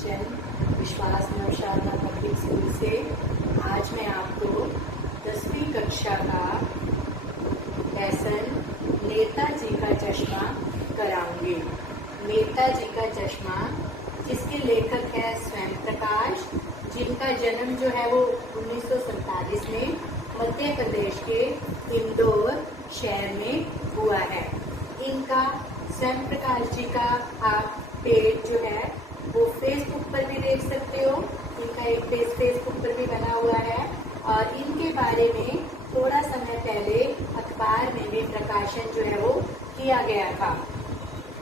Kitchen विश्वास Navsharda public school से आज मैं आपको 10वीं कक्षा का लेसन नेताजी का चश्मा कराऊंगी। नेताजी का चश्मा जिसके लेखक है स्वयं प्रकाश, जिनका जन्म जो है वो 1947 में मध्य प्रदेश के इंदौर शहर में हुआ है। इनका स्वयं प्रकाश जी का आप पेज जो है वो फेसबुक पर भी देख सकते हो। इनका एक पेज फेसबुक पर भी बना हुआ है और इनके बारे में थोड़ा समय पहले अखबार में भी प्रकाशन जो है वो किया गया था।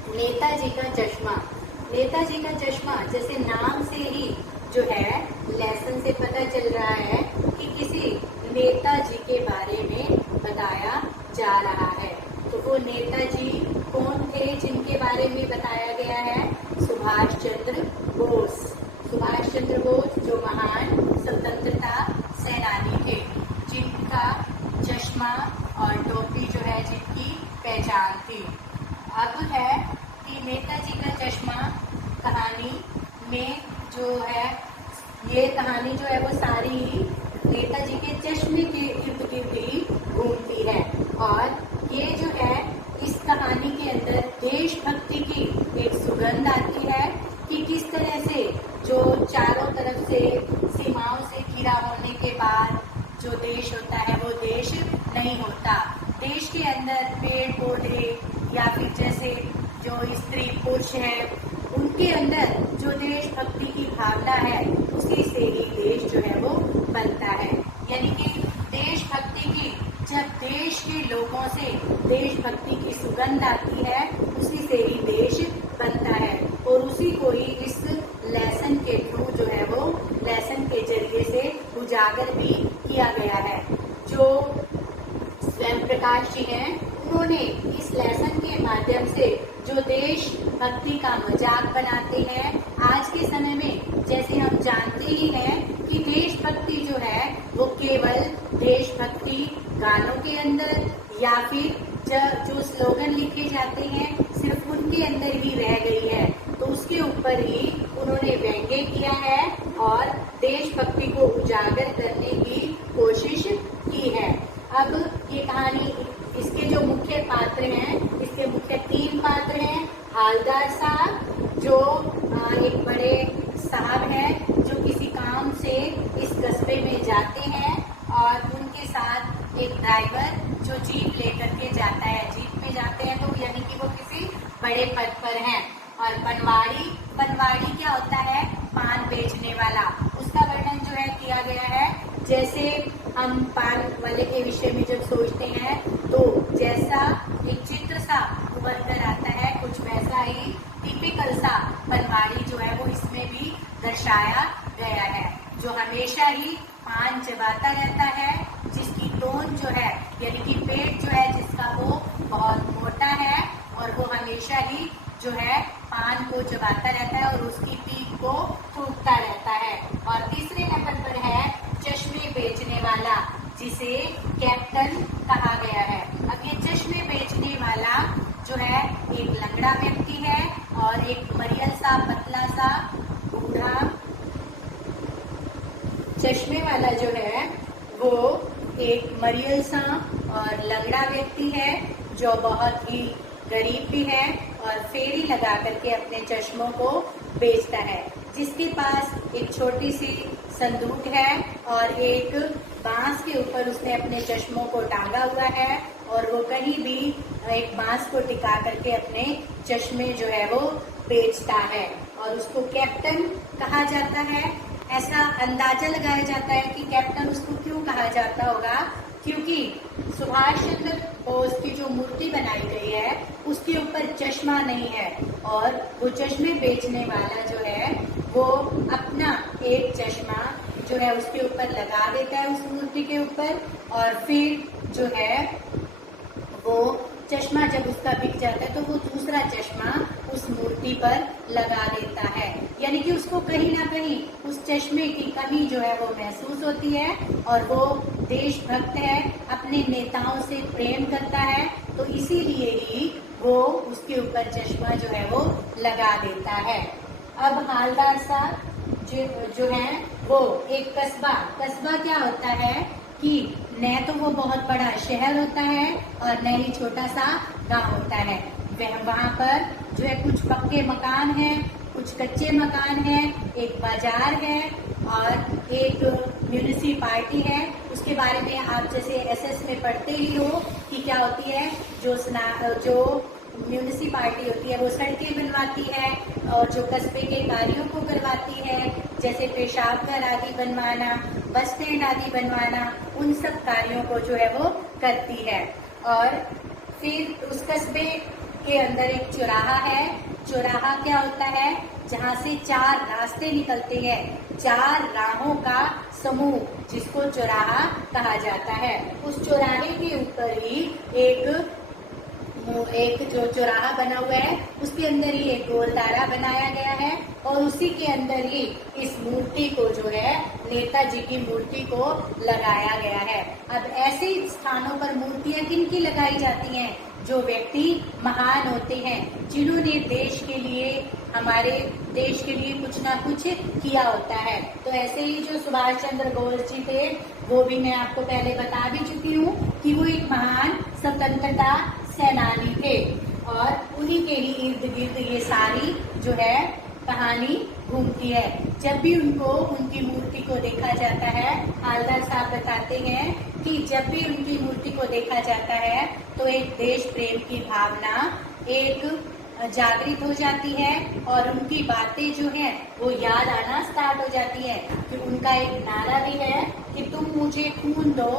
नेताजी का चश्मा, नेताजी का चश्मा जैसे नाम से ही जो है लेसन से पता चल रहा है कि किसी नेताजी के बारे में बताया जा रहा है। तो वो नेताजी कौन थे जिनके बारे में बताया गया है? सुभाष चंद्र बोस। सुभाष चंद्र बोस जो महान स्वतंत्रता सेनानी थे, जिनका चश्मा और टोपी जो है जिनकी पहचान थी। अब है कि नेताजी का चश्मा कहानी में जो है, ये कहानी जो है वो सारी ही नेताजी के चश्मे के इर्द गिर्द ही घूमती है। और ये जो है इस कहानी के अंदर देशभक्ति की एक सुगंध आती है कि किस तरह से जो चारों तरफ से सीमाओं से घिरा होने के बाद जो देश होता है वो देश नहीं होता। देश के अंदर पेड़ पौधे या फिर जैसे जो स्त्री पुरुष है उनके अंदर जो देशभक्ति की भावना है उसी से ही देश जो है वो बनता है। यानी कि देशभक्ति की, जब देश के लोगों से देशभक्ति की सुगंध आती है उसी से ही देश बनता है। और उसी को ही इस लेसन के थ्रू जो है वो लेसन के जरिए से उजागर भी किया गया है। जो स्वयं प्रकाश जी हैं उन्होंने इस लेसन के माध्यम से जो देशभक्ति का मजाक बनाते हैं, आज के समय में जैसे हम जानते ही हैं कि देशभक्ति जो है वो केवल देशभक्ति गानों के अंदर या फिर जो स्लोगन लिखे जाते हैं सिर्फ उनके अंदर ही रह गई है। तो उसके ऊपर ही उन्होंने व्यंग्य किया है और देशभक्ति को उजागर करने की कोशिश की है। अब ये कहानी, इसके जो मुख्य पात्र हैं, इसके मुख्य 3 पात्र हैं। हालदार साहब जो एक बड़े साहब हैं जो किसी काम से इस कस्बे में जाते हैं और उनके साथ एक ड्राइवर जो जीप लेकर के जाता है। जीप में जाते हैं तो यानी कि वो किसी बड़े पद पर हैं। और बनवाड़ी, बनवाड़ी क्या होता है? पान बेचने वाला। उसका वर्णन जो है किया गया है। जैसे हम पान वाले के विषय में जब सोचते हैं तो जैसा एक चित्र सा उभर कर आता है, कुछ वैसा ही टिपिकल सा बनवाड़ी जो है वो इसमें भी दर्शाया गया है। जो हमेशा ही पान चबाता रहता है, जिसकी तोन जो है यानी कि पेट जो है जिसका वो बहुत मोटा है और वो हमेशा ही जो है पान को चबाता रहता है और उसकी पीठ को थूकता रहता है। और तीसरे नंबर पर है चश्मे बेचने वाला, जिसे कैप्टन कहा गया है। अब ये चश्मे बेचने वाला जो है एक लंगड़ा व्यक्ति है और एक मरियल सा पतला सा बूढ़ा। चश्मे वाला जो है वो एक मरियल सा और लंगड़ा व्यक्ति है जो बहुत ही गरीब भी है और फेरी लगा करके अपने चश्मों को बेचता है। जिसके पास एक छोटी सी संदूक है और एक बांस के ऊपर उसने अपने चश्मों को टांगा हुआ है और वो कहीं भी एक बांस को टिका करके अपने चश्मे जो है वो बेचता है और उसको कैप्टन कहा जाता है। ऐसा अंदाजा लगाया जाता है कि कैप्टन उसको क्यों कहा जाता होगा, क्योंकि सुभाष चंद्र बोस की जो मूर्ति बनाई गई है उसके ऊपर चश्मा नहीं है और वो चश्मे बेचने वाला जो है वो अपना एक चश्मा जो है उसके ऊपर लगा देता है उस मूर्ति के ऊपर और फिर जो है वो चश्मा जब उसका बिक जाता है तो वो दूसरा चश्मा उस मूर्ति पर लगा देता है। यानी कि उसको कहीं ना कहीं उस चश्मे की कमी जो है वो महसूस होती है और वो देशभक्त है, अपने नेताओं से प्रेम करता है, तो इसीलिए ही वो उसके ऊपर चश्मा जो है वो लगा देता है। अब हालदार साहब जो है वो एक कस्बा क्या होता है कि न तो वो बहुत बड़ा शहर होता है और न ही छोटा सा गांव होता है। वहाँ पर जो है कुछ पक्के मकान हैं, कुछ कच्चे मकान हैं, एक बाजार है और एक म्यूनिसिपालिटी है। उसके बारे में आप जैसे एसएस में पढ़ते ही हो कि क्या होती है, जो म्यूनिसिपालिटी होती है वो सड़कें बनवाती है और जो कस्बे के कार्यों को करवाती है, जैसे पेशाब घर आदि बनवाना, बस स्टैंड आदि बनवाना, उन सब कार्यों को जो है वो करती है। और फिर उस कस्बे के अंदर एक चौराहा है। चौराहा क्या होता है, जहाँ से 4 रास्ते निकलते हैं, 4 राहों का समूह, जिसको चौराहा कहा जाता है। उस चौराहे के ऊपर ही एक जो चौराहा बना हुआ है, उसके अंदर ही एक गोलदारा बनाया गया है और उसी के अंदर ही इस मूर्ति को जो है, नेताजी की मूर्ति को लगाया गया है। अब ऐसे स्थानों पर मूर्तियां किनकी लगाई जाती हैं? जो व्यक्ति महान होते हैं, जिन्होंने देश के लिए, हमारे देश के लिए कुछ ना कुछ किया होता है। तो ऐसे ही जो सुभाष चंद्र बोस जी थे, वो भी मैं आपको पहले बता भी चुकी हूँ कि वो एक महान स्वतंत्रता सेनानी थे और उन्हीं के ही इर्द गिर्द ये सारी जो है कहानी घूमती है। जब भी उनकी मूर्ति को देखा जाता है, हालदार साहब बताते हैं कि जब भी उनकी मूर्ति को देखा जाता है तो एक देश प्रेम की भावना एक जागृत हो जाती है और उनकी बातें जो हैं वो याद आना स्टार्ट हो जाती है। कि उनका एक नारा भी है कि तुम मुझे खून दो,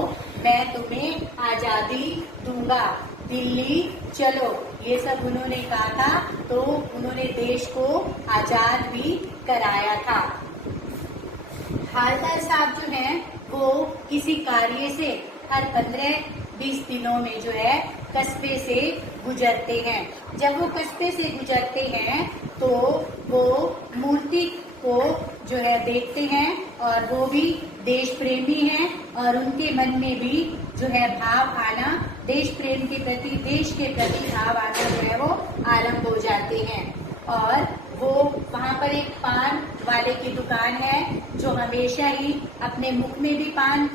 मैं तुम्हें आजादी दूंगा, दिल्ली चलो, ये सब उन्होंने कहा था। तो उन्होंने देश को आजाद भी कराया था। हालदार साहब जो हैं वो किसी कार्य से हर 15-20 दिनों में जो है कस्बे से गुजरते हैं। जब वो कस्बे से गुजरते हैं तो वो मूर्ति को जो है देखते हैं और वो भी देश प्रेमी हैं और उनके मन में भी जो है भाव आना, देश प्रेम के प्रति, देश के प्रति भाव आना जो है वो आरंभ हो जाते हैं। और वो वहाँ पर एक पान वाले की दुकान है जो हमेशा ही अपने मुख में भी पान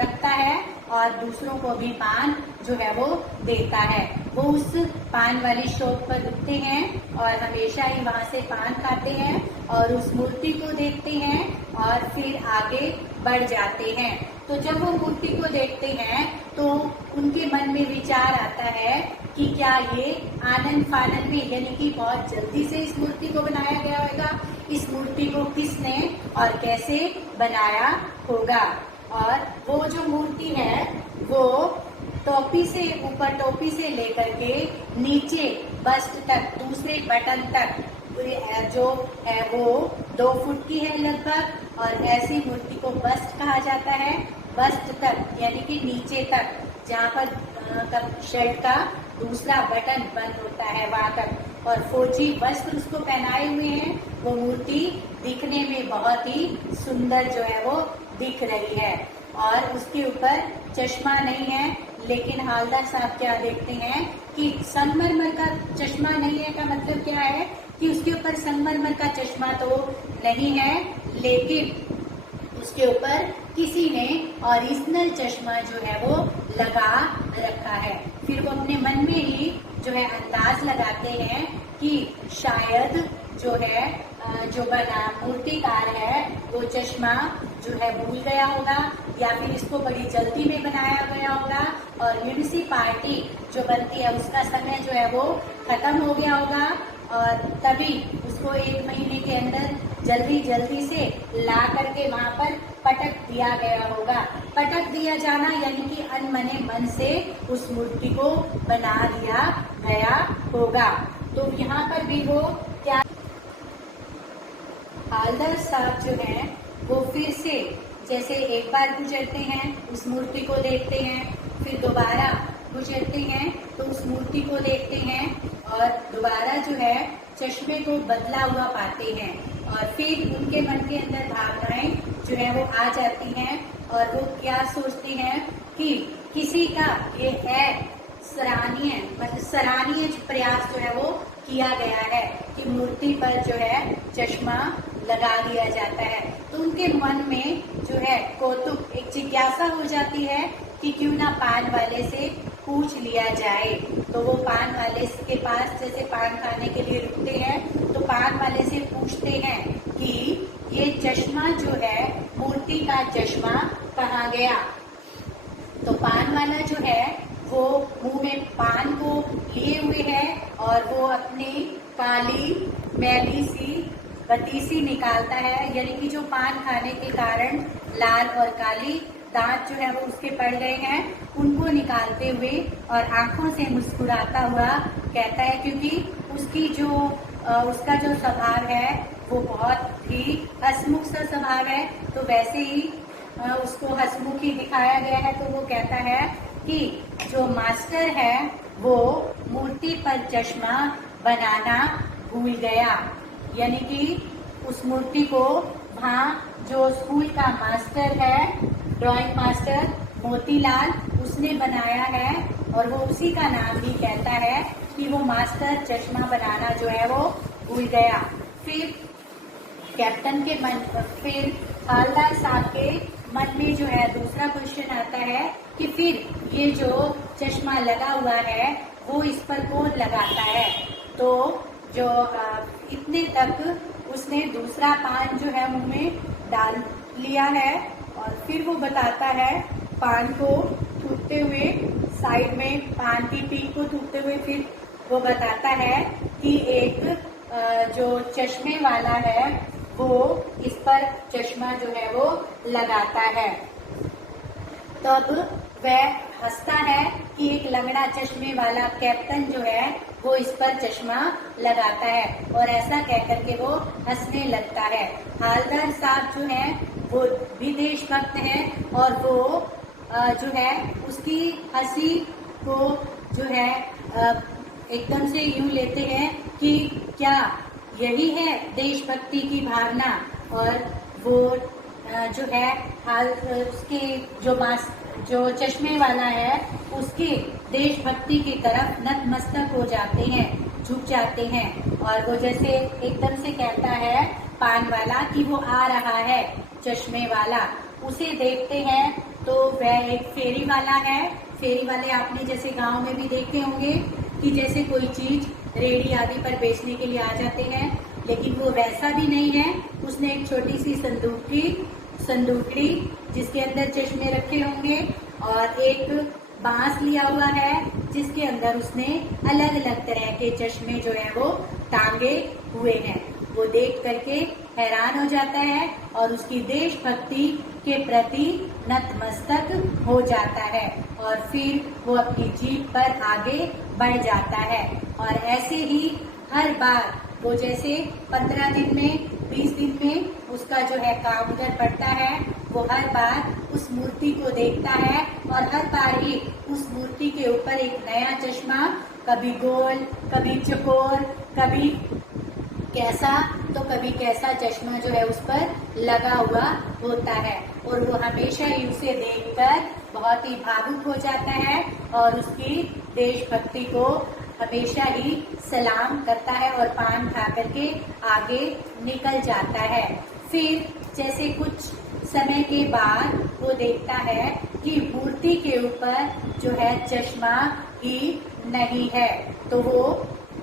रखता है और दूसरों को भी पान जो है वो देता है। वो उस पान वाली शॉप पर रुकते हैं और हमेशा ही वहाँ से पान खाते हैं और उस मूर्ति को देखते हैं और फिर आगे बढ़ जाते हैं। तो जब वो मूर्ति को देखते हैं तो उनके मन में विचार आता है कि क्या ये आनंद फानंद में, यानी कि बहुत जल्दी से इस मूर्ति को बनाया गया होगा, इस मूर्ति को किसने और कैसे बनाया होगा। और वो जो मूर्ति है वो टोपी से ऊपर, टोपी से लेकर के नीचे बस्ट तक, दूसरे बटन तक जो है वो 2 फुट की है लगभग। और ऐसी मूर्ति को बस्ट कहा जाता है। बस्ट तक यानी कि नीचे तक, जहाँ पर शर्ट का दूसरा बटन बंद होता है वहां तक, और फौजी वस्त्र उसको पहनाए हुए हैं। वो मूर्ति दिखने में बहुत ही सुंदर जो है वो दिख रही है और उसके ऊपर चश्मा नहीं है। लेकिन हालदार साहब क्या देखते हैं कि संगमरमर का चश्मा नहीं है का मतलब क्या है कि उसके ऊपर संगमरमर का चश्मा तो नहीं है, लेकिन उसके ऊपर किसी ने ओरिजिनल चश्मा जो है वो लगा रखा है। फिर वो अपने मन में ही जो है अंदाज लगाते हैं कि शायद जो है जो बना मूर्तिकार है वो चश्मा जो है भूल गया होगा या फिर इसको बड़ी जल्दी में बनाया गया होगा और म्यूनिसिपालिटी जो बनती है उसका समय जो है वो खत्म हो गया होगा और तभी उसको 1 महीने के अंदर जल्दी से ला करके वहाँ पर पटक दिया गया होगा। पटक दिया जाना यानी कि अनमने मन से उस मूर्ति को बना दिया गया होगा। तो यहाँ पर भी वो क्या, हालदार साहब जो हैं वो फिर से जैसे एक बार गुजरते हैं, उस मूर्ति को देखते हैं, फिर दोबारा गुजरते हैं तो उस मूर्ति को देखते हैं और दोबारा जो है चश्मे को बदला हुआ पाते हैं और फिर उनके मन के अंदर भावनाएं जो है वो आ जाती हैं और वो क्या सोचते हैं कि किसी का ये है सराहनीय, मतलब सराहनीय प्रयास जो है वो किया गया है। कि मूर्ति पर जो है चश्मा लगा दिया जाता है। तो उनके मन में जो है कौतुक, एक जिज्ञासा हो जाती है कि क्यों ना पान वाले से पूछ लिया जाए। तो वो पान वाले के पास जैसे पान खाने के लिए रुकते हैं तो पान वाले से पूछते हैं कि ये चश्मा जो है मूर्ति का चश्मा कहाँ गया। तो पान वाला जो है वो मुंह में पान को लिए हुए है और वो अपनी काली मैली सी बतीसी निकालता है, यानी कि जो पान खाने के कारण लाल और काली दांत जो है वो उसके पड़ गए हैं, उनको निकालते हुए और आंखों से मुस्कुराता हुआ कहता है, क्योंकि उसका जो स्वभाव है वो बहुत ही हंसमुख सा स्वभाव है। तो वैसे ही उसको हंसमुखी दिखाया गया है। तो वो कहता है कि जो मास्टर है वो मूर्ति पर चश्मा बनाना भूल गया, यानी कि उस मूर्ति को वहाँ जो स्कूल का मास्टर है, ड्राइंग मास्टर मोतीलाल, उसने बनाया है और वो उसी का नाम भी कहता है कि वो मास्टर चश्मा बनाना जो है वो भूल गया। फिर कैप्टन के फिर हवलदार साहब के मन में जो है दूसरा क्वेश्चन आता है कि फिर ये जो चश्मा लगा हुआ है वो इस पर कौन लगाता है। तो जो इतने तक उसने दूसरा पान जो है मुंह में डाल लिया है और फिर वो बताता है, पान को थूकते हुए, साइड में पान की पीक को थूकते हुए, फिर वो बताता है कि एक जो चश्मे वाला है वो इस पर चश्मा जो है वो लगाता है। तब वह हंसता है कि एक लंगड़ा चश्मे वाला कैप्टन जो है वो इस पर चश्मा लगाता है और ऐसा कहकर के वो हंसने लगता है। हवलदार साहब जो है वो भी देशभक्त है और वो जो है उसकी हंसी को जो है एकदम से यूं लेते हैं कि क्या यही है देशभक्ति की भावना। और वो जो है उसके जो चश्मे वाला है उसके देशभक्ति की तरफ नतमस्तक हो जाते हैं, झुक जाते हैं। और वो जैसे एकदम से कहता है पान वाला कि वो आ रहा है चश्मे वाला। उसे देखते हैं तो वह एक फेरी वाला है। फेरी वाले आपने जैसे गांव में भी देखे होंगे कि जैसे कोई चीज रेडी आदि पर बेचने के लिए आ जाते हैं, लेकिन वो वैसा भी नहीं है। उसने एक छोटी सी संदूकड़ी जिसके अंदर चश्मे रखे होंगे और एक बांस लिया हुआ है जिसके अंदर उसने अलग अलग तरह के चश्मे जो है वो टांगे हुए हैं। वो देख करके हैरान हो जाता है और उसकी देशभक्ति के प्रति नतमस्तक हो जाता है और फिर वो अपनी जीप पर आगे बढ़ जाता है। और ऐसे ही हर बार वो जैसे 15 दिन में 20 दिन में उसका जो है काम उधर पड़ता है, वो हर बार उस मूर्ति को देखता है और हर बार ही उस मूर्ति के ऊपर एक नया चश्मा, कभी गोल, कभी चकोर, कभी कैसा तो कभी कैसा चश्मा जो है उस पर लगा हुआ होता है। और वो हमेशा ही उसे देखकर बहुत ही भावुक हो जाता है और उसकी देशभक्ति को हमेशा ही सलाम करता है और पान खा करके आगे निकल जाता है। फिर जैसे कुछ समय के बाद वो देखता है कि मूर्ति के ऊपर जो है चश्मा ही नहीं है। तो वो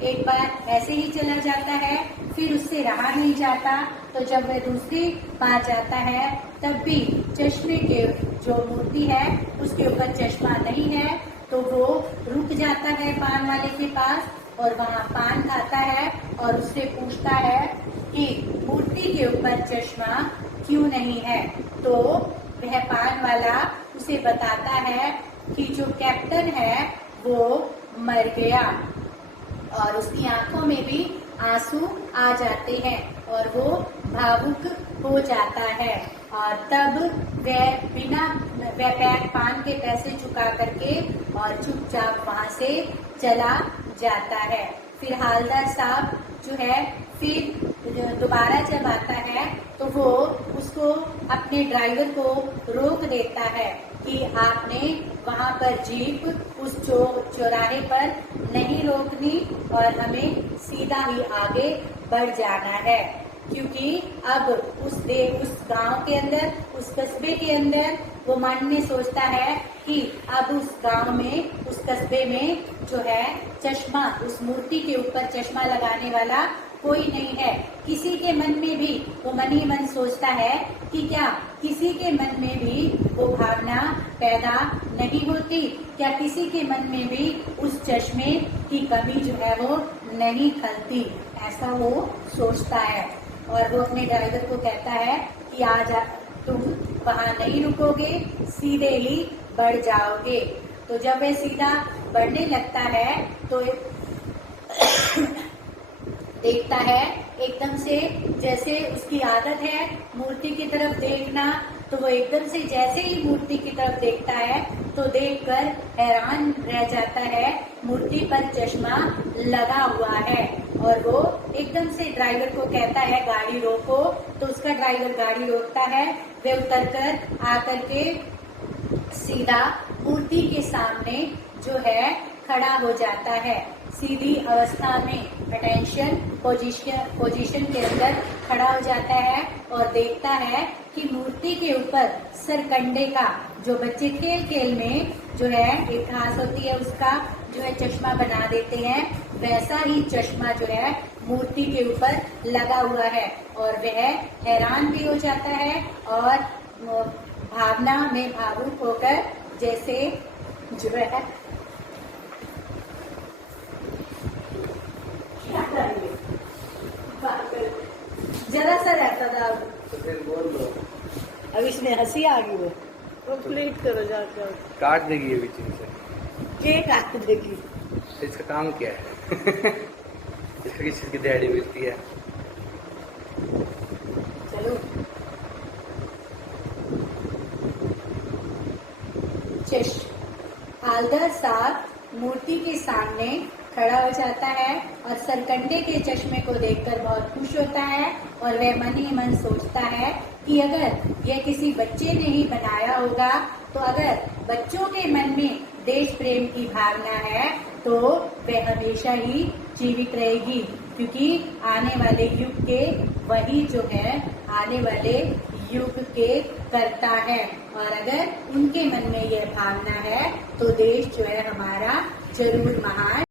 एक बार ऐसे ही चला जाता है, फिर उससे रहा नहीं जाता। तो जब वह दूसरी बार जाता है तब भी चश्मे के जो मूर्ति है उसके ऊपर चश्मा नहीं है। तो वो रुक जाता है पान वाले के पास और वहाँ पान खाता है और उससे पूछता है कि मूर्ति के ऊपर चश्मा क्यों नहीं है। तो वह पान वाला उसे बताता है कि जो कैप्टन है वो मर गया और उसकी आंखों में भी आंसू आ जाते हैं और वो भावुक हो जाता है। और तब वह पान के पैसे चुका करके और चुपचाप वहाँ से चला जाता है। फिर हवलदार साहब जो है फिर दोबारा जब आता है तो वो उसको अपने ड्राइवर को रोक देता है कि आपने वहाँ पर जीप उस चौराहे पर नहीं रोकनी और हमें सीधा ही आगे बढ़ जाना है, क्योंकि अब उस गांव के अंदर, उस कस्बे के अंदर वो मन में सोचता है कि अब उस गांव में, उस कस्बे में जो है चश्मा, उस मूर्ति के ऊपर चश्मा लगाने वाला कोई नहीं है। किसी के मन में भी वो मन ही मन सोचता है कि क्या किसी के मन में भी वो भावना पैदा नहीं होती, क्या किसी के मन में भी उस चश्मे की कमी जो है वो नहीं खलती, ऐसा वो सोचता है। और वो अपने ड्राइवर को कहता है कि आज तुम वहाँ नहीं रुकोगे, सीधे ही बढ़ जाओगे। तो जब वह सीधा बढ़ने लगता है तो देखता है एकदम से, जैसे उसकी आदत है मूर्ति की तरफ देखना, तो वो एकदम से जैसे ही मूर्ति की तरफ देखता है तो देखकर हैरान रह जाता है, मूर्ति पर चश्मा लगा हुआ है। और वो एकदम से ड्राइवर को कहता है गाड़ी रोको, तो उसका ड्राइवर गाड़ी रोकता है। वे उतरकर आकर के सीधा मूर्ति के सामने जो है खड़ा हो जाता है, सीधी अवस्था में अटेंशन पोजीशन के अंदर खड़ा हो जाता है और देखता है कि मूर्ति के ऊपर सरकंडे का, जो बच्चे खेल खेल में जो है एक घास होती है उसका जो है चश्मा बना देते हैं, वैसा ही चश्मा जो है मूर्ति के ऊपर लगा हुआ है। और वह हैरान भी हो जाता है और भावना में भावुक होकर जैसे जो है जरा सा रहता था। तो फिर बोल दो। अब इसमें हंसी आ गई, वो कंप्लीट करो जाकर। काट देगी ये बीच में से। के काट देगी? इसका काम क्या है? इसका किस चीज की दिहाड़ी मिलती है? चलो हालदार साहब मूर्ति के सामने खड़ा हो जाता है और सरकंडे के चश्मे को देखकर बहुत खुश होता है और वह मन ही मन सोचता है कि अगर यह किसी बच्चे ने ही बनाया होगा, तो अगर बच्चों के मन में देश प्रेम की भावना है तो वह हमेशा ही जीवित रहेगी, क्योंकि आने वाले युग के वही जो है आने वाले युग के करता है। और अगर उनके मन में यह भावना है तो देश जो है हमारा जरूर महान